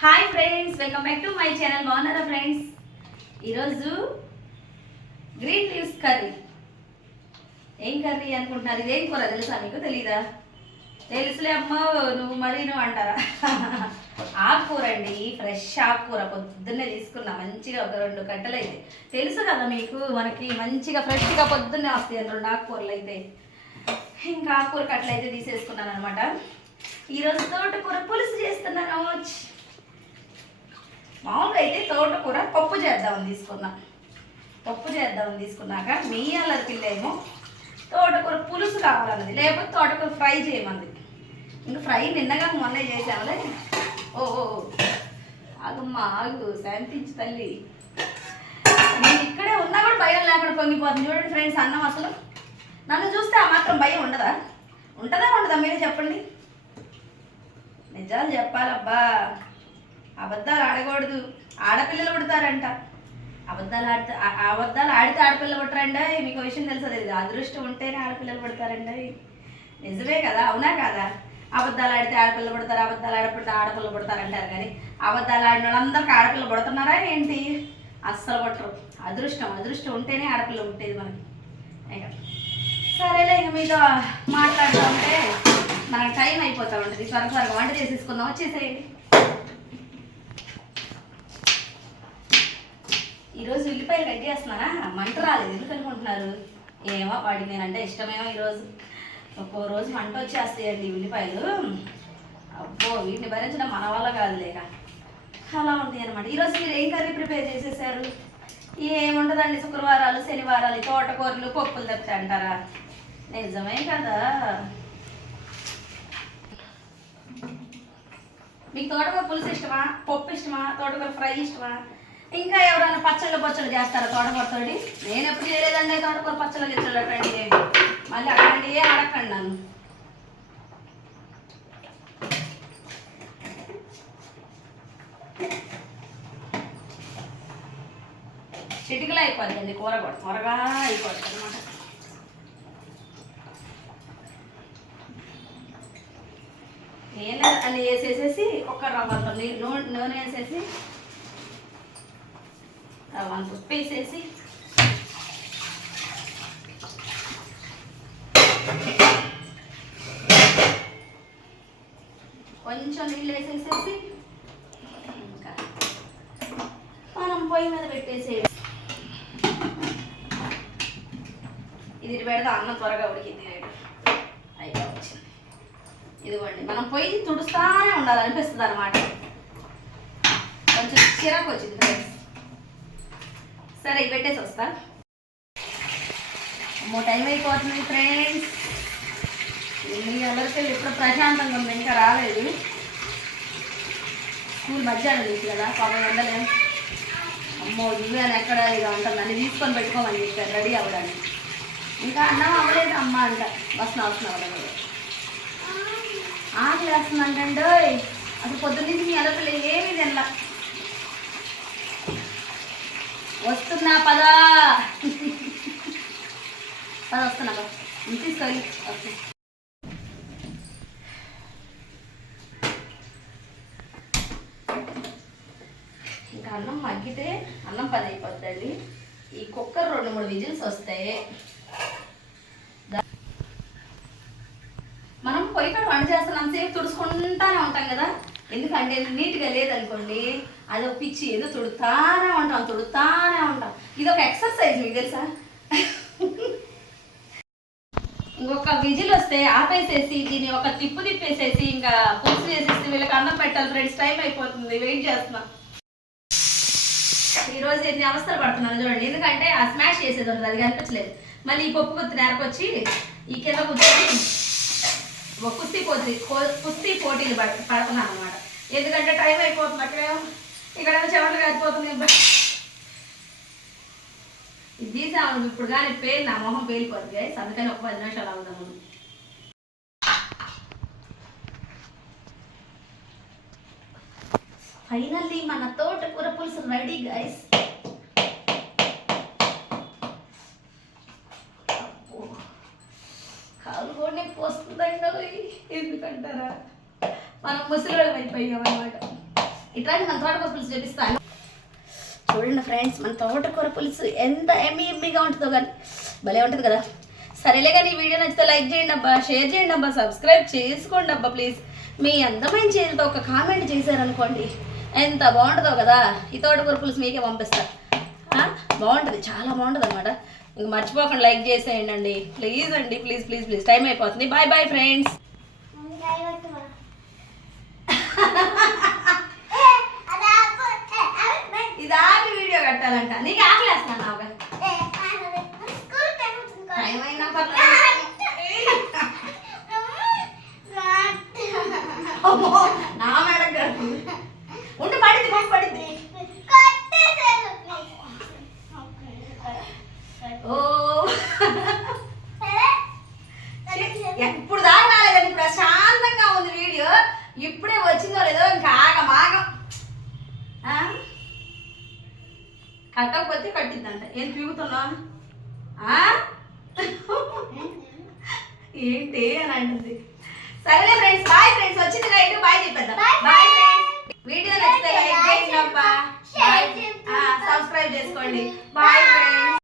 Hi friends welcome back to my channel బాగున్నారా friends ఈరోజు green leaves curry ఏం curry అనుకుంటున్నారు? ఇదేం కూర తెలుసా మీకు? తెలీదా? తెలుసులే అమ్మ నువ్వు మరి నువ్వు అంటారా? ఆకుకూర అండి ఫ్రెష్ ఆకుకూర. పొద్దున్నే తీసుకున్నా మంచిగా ఒక రెండు కట్టలు అయితే తెలుసు కదా మీకు మనకి మంచిగా ఫ్రెష్గా పొద్దున్నే వస్తాయి రెండు ఆకుకూరలు అయితే. ఇంకా ఆకుకూర కట్టలు అయితే తీసేసుకున్నాను అనమాట ఈరోజు తోటకూర పులుసు చేస్తున్నాను. మామూలుగా అయితే తోటకూర పప్పు చేద్దామని తీసుకున్నా. పప్పు చేద్దామని తీసుకున్నాక మీ అల్లరి పిల్లేమో తోటకూర పులుసు కావాలన్నది. లేకపోతే తోటకూర ఫ్రై చేయమంది. ఇంకా ఫ్రై నిన్నగా మొన్నే చేసాములే ఓ ఓ ఓ. ఆగమ్మా ఆగు శాంతించు తల్లి. నేను ఇక్కడే ఉన్నా కూడా భయం లేకుండా పొంగిపోతుంది. చూడండి ఫ్రెండ్స్ అన్నం అసలు. నన్ను చూస్తే ఆ మాత్రం భయం ఉండదా? ఉంటుందా ఉండదా? మీరే చెప్పండి. నిజాలు చెప్పాలబ్బా. అబద్ధాలు ఆడకూడదు. ఆడపిల్లలు పుడతారంట. అబద్ధాలు ఆడితే అబద్ధాలు ఆడితే ఆడపిల్లలు పుట్టరండి మీకు విషయం తెలుసు? తెలియదు అదృష్టం ఉంటేనే ఆడపిల్లలు పుడతారండి నిజమే కదా? అవునా కదా? అబద్ధాలు ఆడితే ఆడపిల్లలు పుడతారు అబద్ధాలు ఆడపిల్ల ఆడపిల్లలు పుడతారు అంటారు కానీ అబద్ధాలు ఆడిన వాళ్ళందరికీ ఆడపిల్లలు పుడుతున్నారా ఏంటి? అస్సలు పుట్టరు. అదృష్టం అదృష్టం ఉంటేనే ఆడపిల్ల ఉంటుంది మనకి. సరేలే ఇంక మీతో మాట్లాడుతూ ఉంటే మనకు టైం అయిపోతూ ఉంటుంది. త్వర త్వరగా వంట చేసేసుకుందాం. వచ్చేసేయండి. ఈరోజు ఉల్లిపాయలు కట్ చేస్తున్నానా? మంట రాలేదు. ఎందుకు అనుకుంటున్నారు? ఏమో వాడికి నేనంటే ఇష్టమేమో ఈరోజు ఒక్కో రోజు మంట వచ్చేస్తాయండి ఉల్లిపాయలు. అబ్బో వీటిని భరించడం మన వల్ల కాదు లేక అలా ఉంటాయి అనమాట ఈరోజు మీరు ఏం కర్రీ ప్రిపేర్ చేసేసారు? ఏముండదండి శుక్రవారాలు శనివారాలు తోటకూరలు పప్పులు తప్పితే అంటారా? నిజమే కదా. మీకు తోటకూర పులుసు ఇష్టమా? పప్పు ఇష్టమా? తోటకూర ఫ్రై ఇష్టమా? ఇంకా ఎవరైనా పచ్చళ్ళు పచ్చళ్ళు చేస్తారా తోటకూరతోటి? నేను ఎప్పుడు చేయలేదండి తోటకూర పచ్చళ్ళు తెచ్చాడు అట్లాంటి ఏమి. మళ్ళీ అక్కడ ఏం అడగండి నన్ను. చిటికలు అయిపోద్దండి కూర కూడా. త్వరగా అయిపోద్ది అనమాట ఏం లేదు అన్ని వేసేసేసి ఒక్క రవ్వ నీ- నూనె వేసేసి రవ్వంత ఉప్పు వేసేసి కొంచెం నీళ్ళు వేసేసేసి ఇంకా మనం పొయ్యి మీద పెట్టేసే ఇది పెడితే అన్నం త్వరగా ఉడికింది అయిపోవచ్చు ఇదిగోండి మనం పొయ్యి తుడుస్తానే ఉండాలి అనిపిస్తుంది అనమాట కొంచెం చిరాకు వచ్చింది ఫ్రెండ్స్ సరే పెట్టేసి వస్తా. అమ్మో టైం అయిపోతుంది ఫ్రెండ్స్. మీ ఎవరికి ఎప్పుడు ప్రశాంతంగా ఉంది ఇంకా రాలేదు. స్కూల్ మధ్యాహ్నం నుంచి కదా పాపం ఉండలే అమ్మో ఇవే అని ఎక్కడ ఇక ఉంటుంది అన్ని తీసుకొని పెట్టుకోమని చెప్పారు రెడీ అవ్వడానికి. ఇంకా అన్నం అవ్వలేదు అమ్మ అంట. వస్తున్నా వస్తున్నా అవ్వలేదు. ఆకలి వేస్తుందంటండి అసలు పొద్దున్న మీ అలపలు ఏమి తినలా. వస్తున్నా పదా. పద వస్తున్నా తీసుకోవాలి ఓకే. ఇంకా అన్నం మగ్గితే అన్నం పది అయిపోద్దండి. ఈ కుక్కర్ రెండు మూడు విజిల్స్ వస్తాయి మనం పొయ్యి కాడ వంట చేస్తున్నాం సేపు తుడుచుకుంటానే ఉంటాం కదా. ఎందుకంటే నీట్గా లేదనుకోండి అది ఒక పిచ్చి ఏదో తొడుతానే ఉంటాం తొడుతానే ఉంటాం. ఇది ఒక ఎక్సర్సైజ్ మీకు తెలుసా? ఇంకొక విజిల్ వస్తే ఆపేసేసి దీన్ని ఒక తిప్పు తిప్పేసేసి ఇంకా పూర్తి చేసేసి వీళ్ళకి అన్నం పెట్టాలి ఫ్రెండ్స్ టైం అయిపోతుంది వెయిట్ చేస్తున్నా. ఈరోజు ఎన్ని అవస్థలు పడుతున్నాను చూడండి. ఎందుకంటే ఆ స్మాష్ చేసేది ఉంటుంది అది కనిపించలేదు. మళ్ళీ ఈ పప్పు గుత్తి నేరకొచ్చి ఈ కింద కూర్చొని కుస్తీ పోటీ కుస్తీ పోటీలు పడుతున్నాను అనమాట ఎందుకంటే టైం అయిపోతుంది అక్కడేమో ఇక్కడ చెమటలు కారిపోతుంది ఇది తీసాము ఇప్పుడు కానీ పేరు నా మొహం పేలిపోతుంది గైస్ అందుకని ఒక పది నిమిషాలు అవుదాము ఫైనల్లీ మన తోటకూర పులుసు రెడీ గైస్. మనం ముసలి అయిపోయాం అనమాట ఇట్లాంటి మన తోటకూర పులుసు చూపిస్తాను. చూడండి ఫ్రెండ్స్ మన తోటకూర పులుసు ఎంత ఎమ్మి ఎమ్మిగా ఉంటుందో కానీ భలే ఉంటుంది కదా. సరేలే కానీ ఈ వీడియో నచ్చితే లైక్ చేయండి అబ్బా షేర్ చేయండి అబ్బా సబ్స్క్రైబ్ చేసుకోండి అబ్బా ప్లీజ్. మీ అందమైన చేతితో ఒక కామెంట్ చేశారనుకోండి ఎంత బాగుంటుందో కదా. ఈ తోటకూర పులుసు మీకే పంపిస్తారు బాగుంటుంది చాలా బాగుంటుంది అనమాట ఇంక మర్చిపోకండి లైక్ చేసేయండి అండి. ప్లీజ్ అండి ప్లీజ్ ప్లీజ్ ప్లీజ్. టైం అయిపోతుంది. బాయ్ బాయ్ ఫ్రెండ్స్ ఇది ఆపి వీడియో కట్టాలంట. నీకు ఆకలి వేస్తున్నాను ఒక టైం అయినా పర్లేదు అమ్మో, నా మేడం కడుతుంది ఉండి పడింది మాకు పడింది ఓ ఎప్పుడు దాకా రాలేదండి ప్రశాంతంగా ఉంది వీడియో ఇప్పుడే వచ్చిందో లేదో ఇంకా ఆగం ఆగం ఆ? కట్టకపోతే కట్టిద్దంట. ఏం పీగుతున్నా ఆ? ఏంటి అని అంటుంది. సరేలే ఫ్రెండ్స్ బాయ్ ఫ్రెండ్స్ వచ్చింది రైట్ బాయ్ చెప్పేద్దాం. బాయ్. ఫ్రెండ్స్ వీడియో నచ్చితే లైక్ చేయండి. సబ్స్క్రైబ్ చేసుకోండి. బాయ్